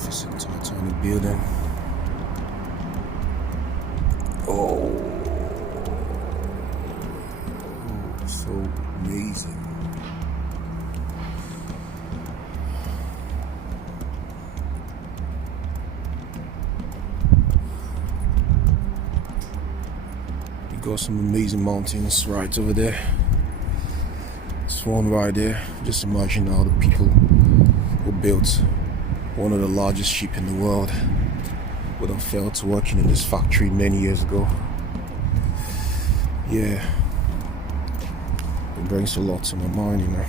magnificent Titanic building. Oh, so amazing. You got some amazing mountains right over there. This one right there. Just imagine how the people who built one of the largest ships in the world would have felt working in this factory many years ago. Yeah, it brings a lot to my mind, you know.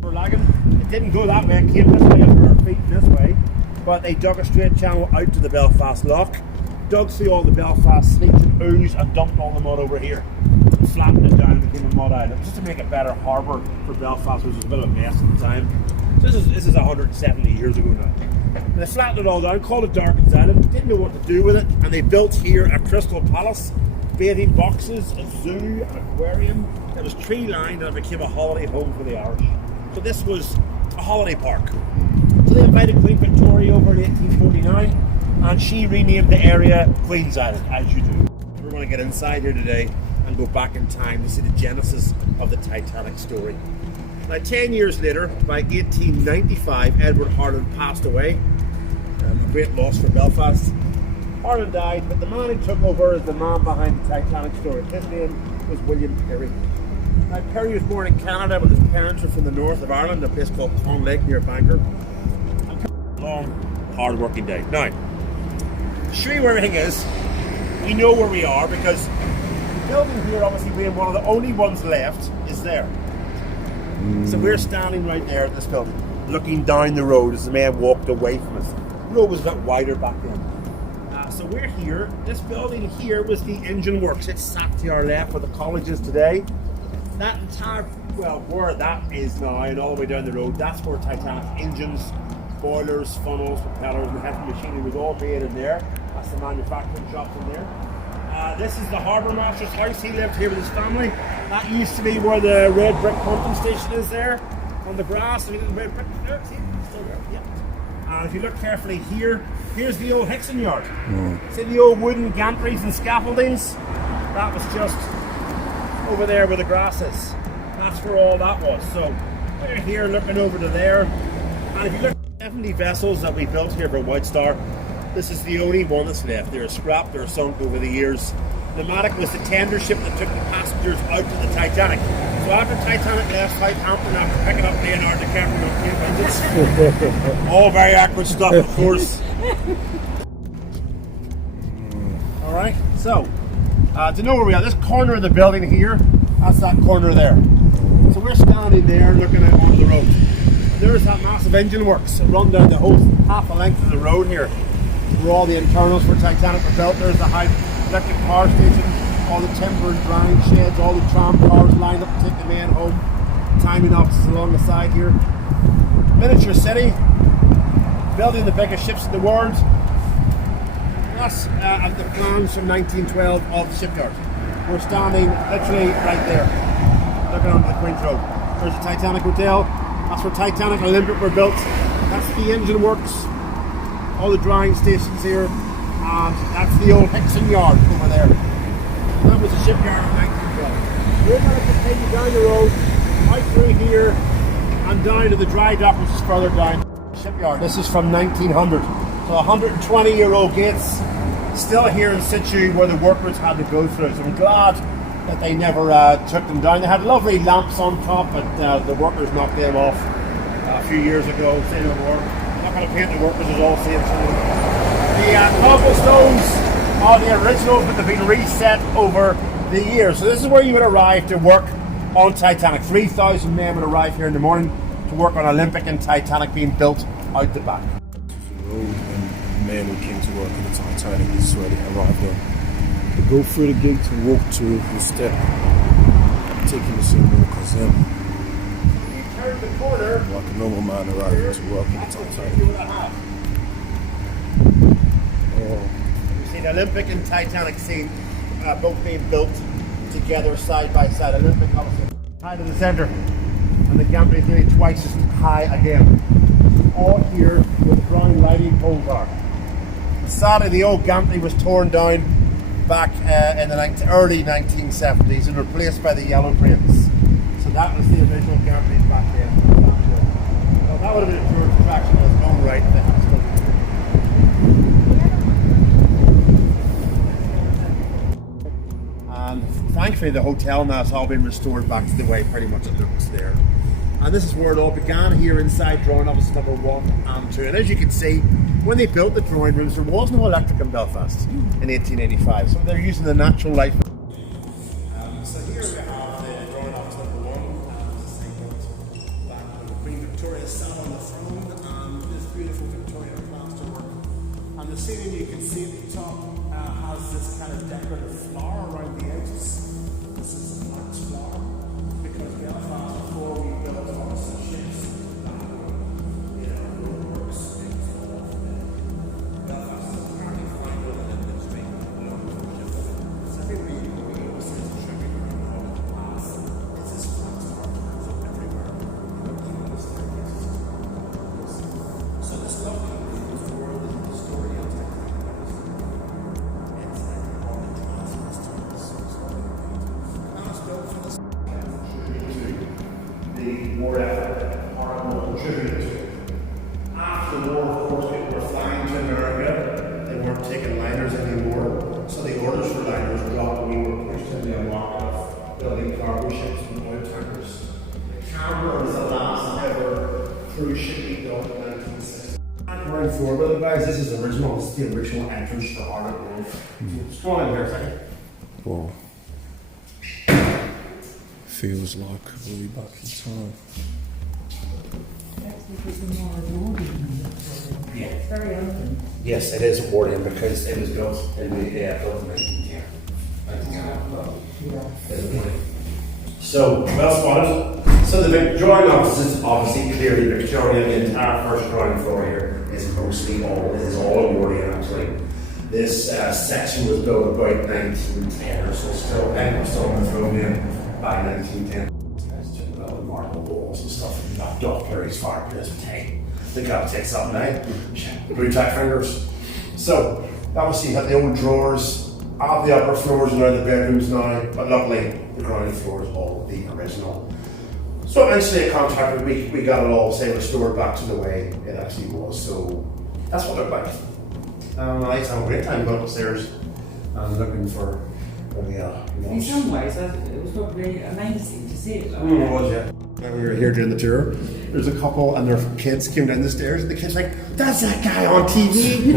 We're lagging. It didn't go that way. It came this way under our feet this way, but they dug a straight channel out to the Belfast Lock, dug through all the Belfast sleets and ooze, and dumped all the mud over here. Flattened it down and became a mud island just to make a better harbour for Belfast, which was a bit of a mess at the time. So this is 170 years ago now. And they flattened it all down, called it Darkin's Island, didn't know what to do with it, and they built here a Crystal Palace, bathing boxes, a zoo, an aquarium. It was tree lined and it became a holiday home for the Irish. So this was a holiday park. So they invited Queen Victoria over in 1849, and she renamed the area Queen's Island, as you do. We're going to get inside here today and go back in time to see the genesis of the Titanic story. Now, 10 years later, by 1895, Edward Harland passed away. A great loss for Belfast. Harland died, but the man who took over is the man behind the Titanic story. His name was William Perry. Now, Perry was born in Canada, but his parents were from the north of Ireland, a place called Con Lake near Bangor. And Perry had a long, hard-working day. Now, to show you where everything is, we know where we are because the building here, obviously being one of the only ones left, is there. So we're standing right there at this building, looking down the road as the man walked away from us. The road was a bit wider back then. So we're here. This building here was the engine works. It sat to our left where the college is today. That entire, well, where that is now and all the way down the road, that's where Titanic engines, boilers, funnels, propellers, and heavy machinery was all made in there. That's the manufacturing shops in there. This is the harbour master's house. He lived here with his family. That used to be where the red brick pumping station is there on the grass. If you look at the red brick there, see, it's still there. Yeah. And if you look carefully here, here's the old Hickson yard. See the old wooden gantries and scaffoldings? That was just over there where the grass is. That's where all that was. So we're here looking over to there. And if you look at the 70 vessels that we built here for White Star, this is the only one that's left. They're scrapped or sunk over the years. Pneumatic was the tender ship that took the passengers out to the Titanic. So after Titanic left Southampton after picking up Leonardo DiCaprio and Kate Winslet, all very accurate stuff, of course. All right, so to know where we are, this corner of the building here, that's that corner there. So we're standing there looking out onto the road. There's that massive engine works that run down the whole half a length of the road here, where all the internals for Titanic were built. There's the high electric power station, all the timber and drying sheds, all the tram cars lined up to take the men home, timing offices along the side here. Miniature city, building the biggest ships in the world. That's the plans from 1912 of the shipyard. We're standing literally right there, looking onto the Queen's Road. There's the Titanic Hotel. That's where Titanic and Olympic were built. That's the engine works. All the drying stations here, and that's the old Hickson yard over there. That was the shipyard in 1912. We're going to continue down the road, right through here, and down to the dry dock, which is further down the shipyard. This is from 1900. So 120-year-old gates, still here in situ where the workers had to go through. So I'm glad that they never took them down. They had lovely lamps on top, but the workers knocked them off a few years ago, say no more. Not going to paint the workers as all same. The cobblestones are the originals, but they've been reset over the years. So this is where you would arrive to work on Titanic. 3,000 men would arrive here in the morning to work on Olympic and Titanic being built out the back. The road and men who came to work on the Titanic, this is where they arrived on. They go through the gate and walk to the step, taking the same walk as them. Turn the corner, like a normal man arriving to work on the Titanic. You see the Olympic and Titanic scene both being built together side by side. Olympic obviously high to the centre, and the gantry is nearly twice as high again. All here where the brown lighting poles are. Sadly, the old gantry was torn down back in the early 1970s and replaced by the yellow cranes. So that was the original gantry back then. Well, that would have been a tourist attraction in its own right. And thankfully the hotel now has all been restored back to the way pretty much it looks there. And this is where it all began, here inside drawing office number 1 and 2. And as you can see, when they built the drawing rooms, there was no electric in Belfast in 1885. So they're using the natural light. So here we have the drawing office number 1. This is the back when the Queen Victoria sat on the throne, and this beautiful Victorian plasterwork. And the ceiling you can see at the top has this kind of decorative flower around the edges. This is a flax flower, because Belfast before we built obviously ships, roadworks, things all off there. Belfast is apparently flying over the industry, so everywhere you go, you always see this tribute of the past. It's this flax flower everywhere. So this lovely room for the story of the war effort Parliament contributed to. After the war, of course, people were flying to America. They weren't taking liners anymore, so the orders for liners dropped, and we were pushed into a market of building cargo ships and oil tankers. The Canberra was the last ever cruise ship we built in 1960. Ground floor, but guys, this is original. This is the original entrance to Harley Grove. Just go on in here a second. Whoa. Feels like we're back in time. Yeah. It's very open. Yes, it is Edwardian because it was built in the 1910. So, well spotted. So the drawing office is obviously clearly Victorian. The entire first drawing floor here is mostly all Edwardian actually. This section was built about 1910 or so, still on the throne in by 1910. It's just about the marble walls and stuff. You've got Duff Perry's fireplace with hay. The guy takes up now. The blue tack fingers. So, obviously you have the old drawers of the upper floors and now the bedrooms now, but luckily the ground floor is all the original. So eventually a contractor, we got it all, say, restored back to the way it actually was. So that's what it looked like. I used to have a great time going upstairs and looking for In some ways, it was probably amazing to see it. it was, yeah. When we were here doing the tour, there's a couple and their kids came down the stairs and the kid's like, "That's that guy on TV."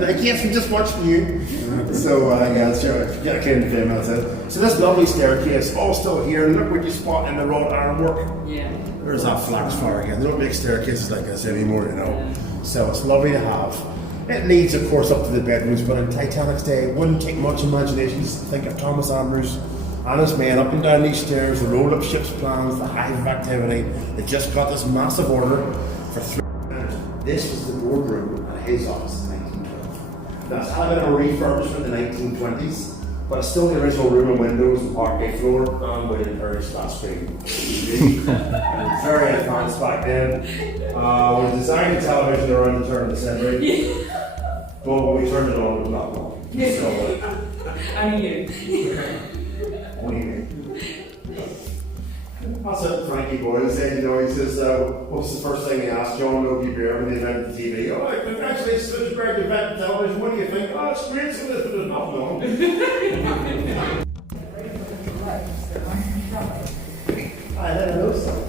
Like, "Yes, we just watched you." So yeah, sure. Yeah, I came to them, that's it. So this lovely staircase, all still here. And look what you spot in the wrought ironwork. Yeah. There's that flax flower again. They don't make staircases like this anymore, you know. Yeah. So it's lovely to have. It leads, of course, up to the bedrooms, but in Titanic's day, it wouldn't take much imagination to think of Thomas Andrews and his men up and down these stairs, the roll-up ship's plans, the hive of activity. They just got this massive order for 3 minutes. This was the boardroom at his office in 1912. That's had a bit of a refurbishment in the 1920s, but it's still the original room and windows and parquet floor and with a very flat screen. Very advanced back then. We designed the television around the turn of the century. But when we turned it on, it was not long. So, Only you. only me. That's it, Frankie Boyle said, you know, he says, what's the first thing he asked John Logie Bear when they invented TV? "Oh, congratulations, it's great to invent television. What do you think?" "Oh, it's great, so this, but it's not long." I didn't know so.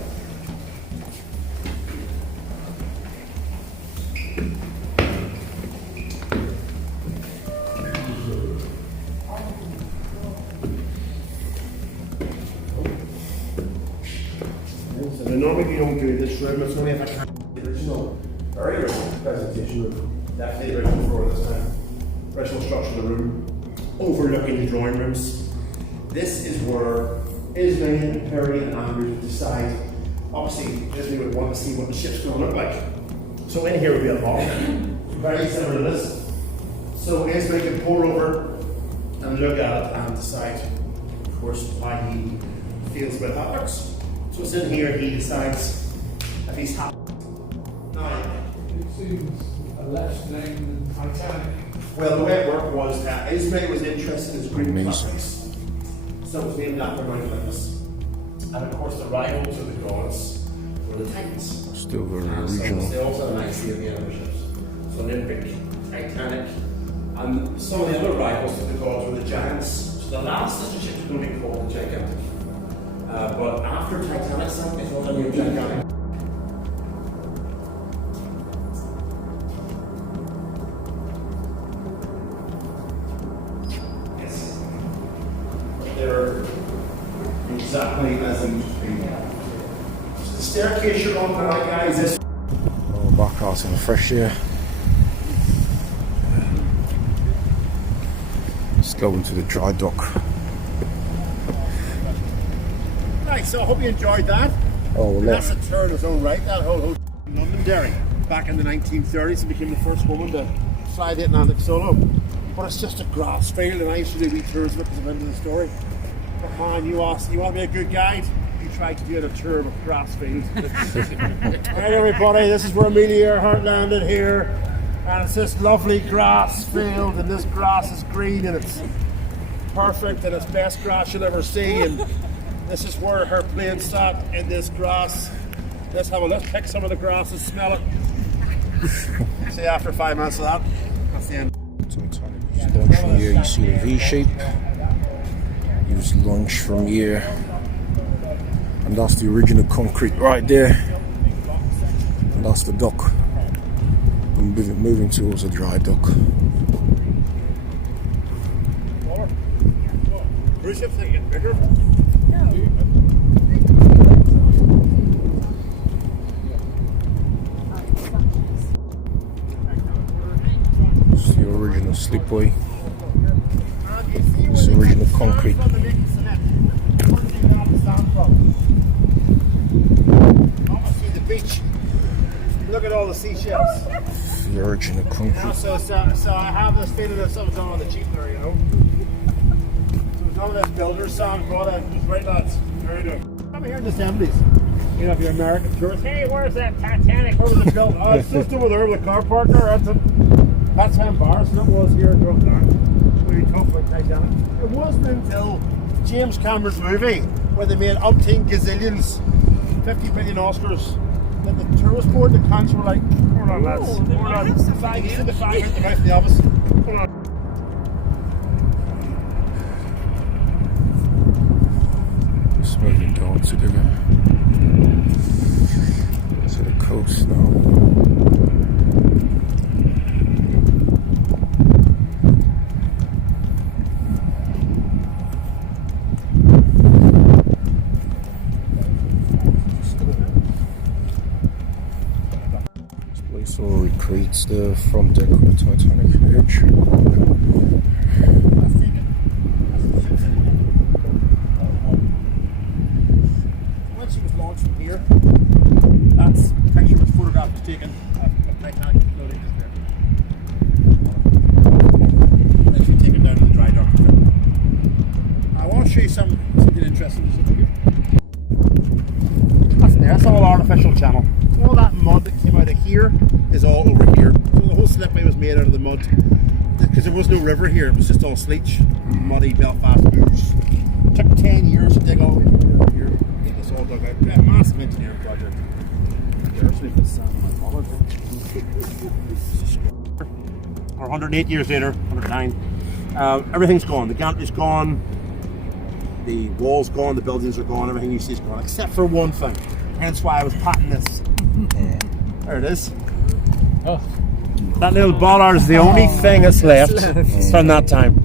So normally you don't do this room, it's only if I can the original, very original presentation room. Definitely the original floor this time. Original structure of the room, overlooking the drawing rooms. This is where Ismay, Perry and Andrews decide, obviously Disney would want to see what the ship's going to look like. So in here would be a lock, very similar to this. So Ismay can pour over and look at it and decide, of course, why he feels about how it looks. So it's in here, he decides if he's happy. Now, It seems a less name than Titanic. well, the way it worked was that Ismay was interested in Greek Amazing. classics, so it was named after Mount Olympus. And of course, the rivals of the gods were the Titans. Still very So original. they also had an idea of the other ships. So Olympic, Titanic, and some of the other rivals of the gods were the giants. So the last sister ship was going to be called the Gigantic. But after Titanic sank, they thought the name Gigantic. Yes. They're exactly as they used to be. So the staircase you're on tonight, guys, is Oh, back out in the fresh air. Let's go into the dry dock. right. So I hope you enjoyed that. Oh, look. That's a turn in its own right. That whole Londonderry back in the 1930s, it became the first woman to fly the Atlantic solo. But it's just a grass field, and I used to do wee tours of it because I'm into the story. But man, you want to be a good guide? You try to do a tour of a grass field. Right, everybody, this is where Amelia Earhart landed here, and it's this lovely grass field, and this grass is green, and it's perfect, and it's best grass you'll ever see. And this is where her plane sat, in this grass. Let's pick some of the grass and smell it. See, after 5 minutes of that, that's the end. Titanic was launched from here. You see the V shape. It was launched from here, and that's the original concrete right there. And that's the dock. I'm moving towards the dry dock. Cruise ships they get bigger. It's the original slipway. It's the original concrete. See the beach. Look at all the seashells. The original concrete. So I have this feeling that something's going on the cheap there, you know. So it's none of this builder's song, but just right, lads. Very good. I'm here in the 70s. You know, if you're American tourist, hey, where's that Titanic? Where was it built? Oh, it's just over there with the car park there. That's how embarrassing it was here in Brooklyn. Really tough like Titanic. It wasn't until James Cameron's movie, where they made umpteen gazillions, 50 billion Oscars, that the tourist board and the cons were like, hold on, lads. Hold on. You see the flag out the mouth of the office? Hold on. It's moving down to the coast now. This place all recreates the front deck of the Titanic edge. When she was launched from here, that's the picture was photographed was taken of Titanic floating just there. Then she taken down to the dry dock. I want to show you something interesting just over here. That's all artificial channel. So all that mud that came out of here is all over here. So the whole slipway was made out of the mud. Because there was no river here, it was just all sleech, muddy Belfast ooze. It took 10 years to dig all the way over here to get this all dug out. Yeah, massive engineering project. Or 108 years later, 109. Everything's gone. The gantry's gone. The walls gone. The buildings are gone. Everything you see is gone, except for one thing. Hence why I was patting this. There it is. Oh. That little bollard is the only thing that's left from that time.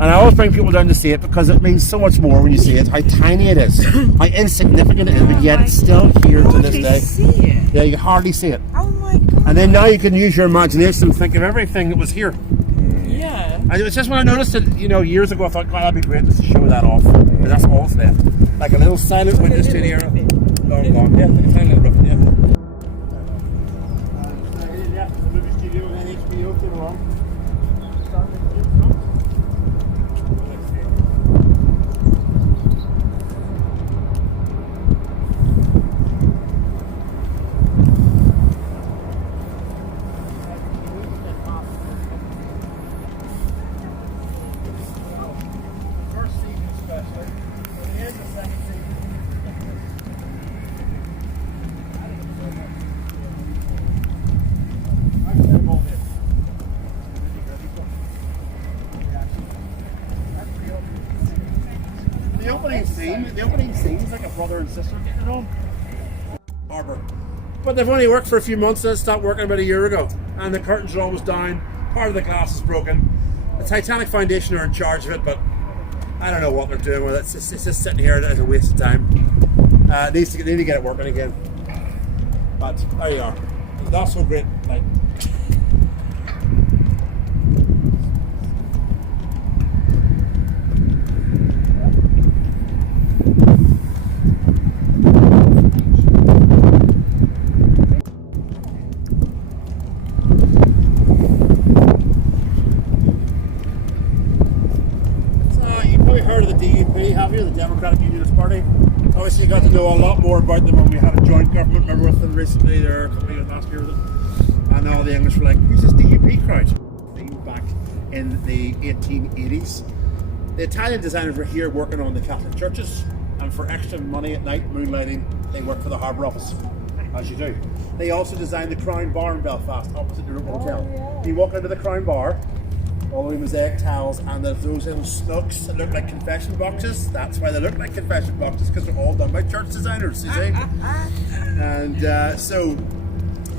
And I always bring people down to see it because it means so much more when you see it. How tiny it is, how insignificant it is, but yet it's still here to this day. See it? Yeah, you can hardly see it. Oh my god. And then now you can use your imagination and think of everything that was here. Yeah. And it's just when I noticed it, years ago, I thought, God, that'd be great just to show that off. But that's all that's left. Like a little silent window studio. Long. Yeah, like a tiny little rough, yeah. The movie studio and HBO came along. It's like a brother and sister getting on. Harbour. But they've only worked for a few months. They stopped working about a year ago. And the curtains are almost down. Part of the glass is broken. The Titanic Foundation are in charge of it, but I don't know what they're doing with it. It's just sitting here as a waste of time. They need to get it working again. But there you are. It's not so great. Like, heard of the DUP, have you? The Democratic Unionist Party. Obviously, you got to know a lot more about them when we had a joint government. Remember with them recently, there a couple of years last year with it. And all the English were like, who's this DUP crowd? Back in the 1880s. The Italian designers were here working on the Catholic churches, and for extra money at night, moonlighting, they worked for the Harbour Office, as you do. They also designed the Crown Bar in Belfast, opposite the Royal Hotel. You walk into the Crown Bar, all the mosaic tiles, and there's those little snooks that look like confession boxes. That's why they look like confession boxes, because they're all done by church designers, you see. And so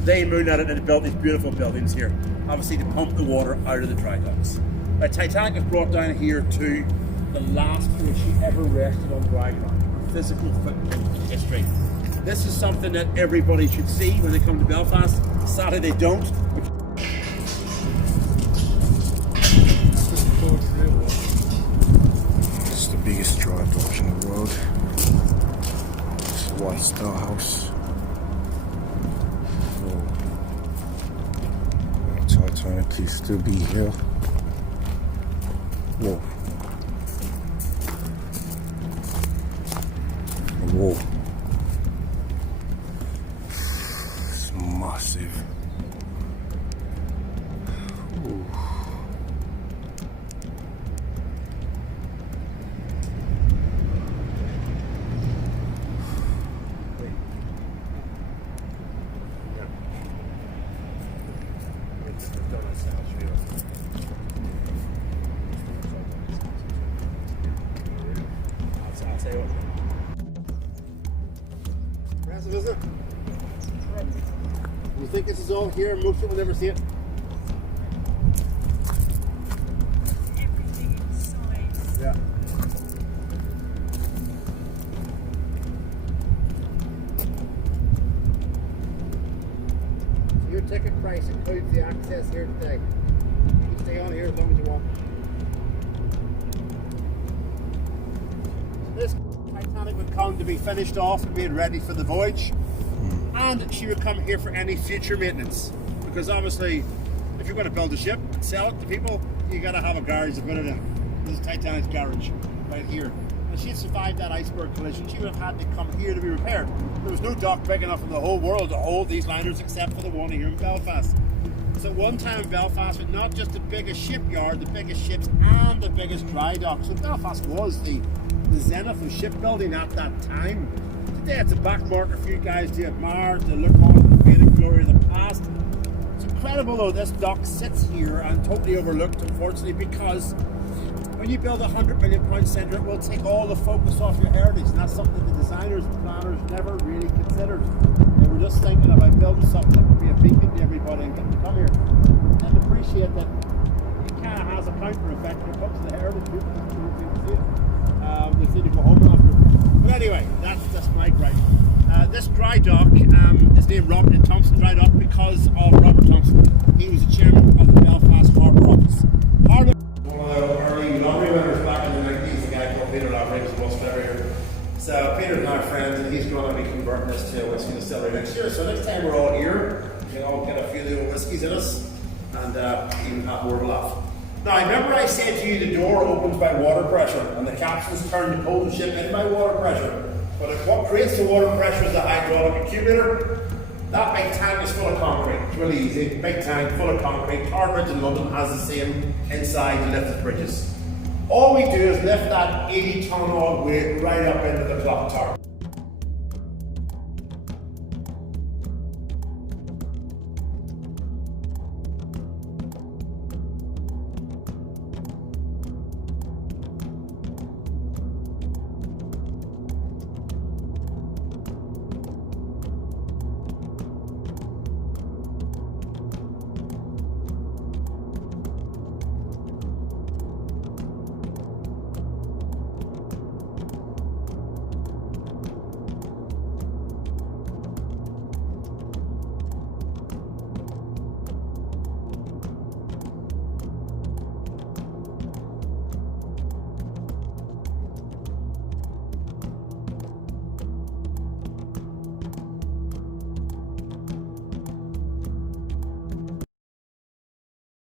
they moonlighted and built these beautiful buildings here, obviously to pump the water out of the dry docks. Titanic was brought down here to the last place she ever rested on dry ground, physical footprint in history. This is something that everybody should see when they come to Belfast. Sadly they don't. It's the biggest dry dock in the world. It's the White Star House. Oh. Titanic is still be here. Whoa. Whoa. It's massive. Ooh. Impressive, isn't it? You think this is all here and most people never see it? Everything inside. Yeah. Your ticket price includes the access here today. You can stay on here as long as you want. This Titanic would come to be finished off and being ready for the voyage, and she would come here for any future maintenance, because obviously if you're going to build a ship and sell it to people, you got to have a garage to put it in. This is Titanic's garage right here. If she had survived that iceberg collision, she would have had to come here to be repaired. There was no dock big enough in the whole world to hold these liners except for the one here in Belfast. So one time in Belfast, with not just the biggest shipyard, the biggest ships and the biggest dry dock. So Belfast was the zenith of shipbuilding at that time. Today it's a back marker for you guys to admire, to look on the faded glory of the past. It's incredible though, this dock sits here and totally overlooked, unfortunately, because when you build a £100 million centre, it will take all the focus off your heritage, and that's something the designers and planners never really considered. They were just thinking about building something that would be a beacon to everybody and get to come here and appreciate that it kind of has a counter effect when it comes to the heritage. People just don't think to see it. They seem to go home after. But anyway, that's my gripe. This dry dock is named Robert Thompson Dry Dock because of Robert Thompson. He was the chairman of the Belfast Harbour Office. One of the early lottery winners back in the 90s, a guy called Peter Lottery, was a bus driver here. So Peter's now friends, and he's going to be converting this to a whiskey distillery next year. So next time we're all here, we can all get a few little whiskies in us and even have more of a laugh. Now, remember I said to you the door opens by water pressure and the capsules turn to pull the ship in by water pressure. But if what creates the water pressure is the hydraulic accumulator, that big tank is full of concrete. It's really easy. Big tank full of concrete. Tower Bridge in London has the same inside to lift its bridges. All we do is lift that 80-ton odd weight right up into the clock tower.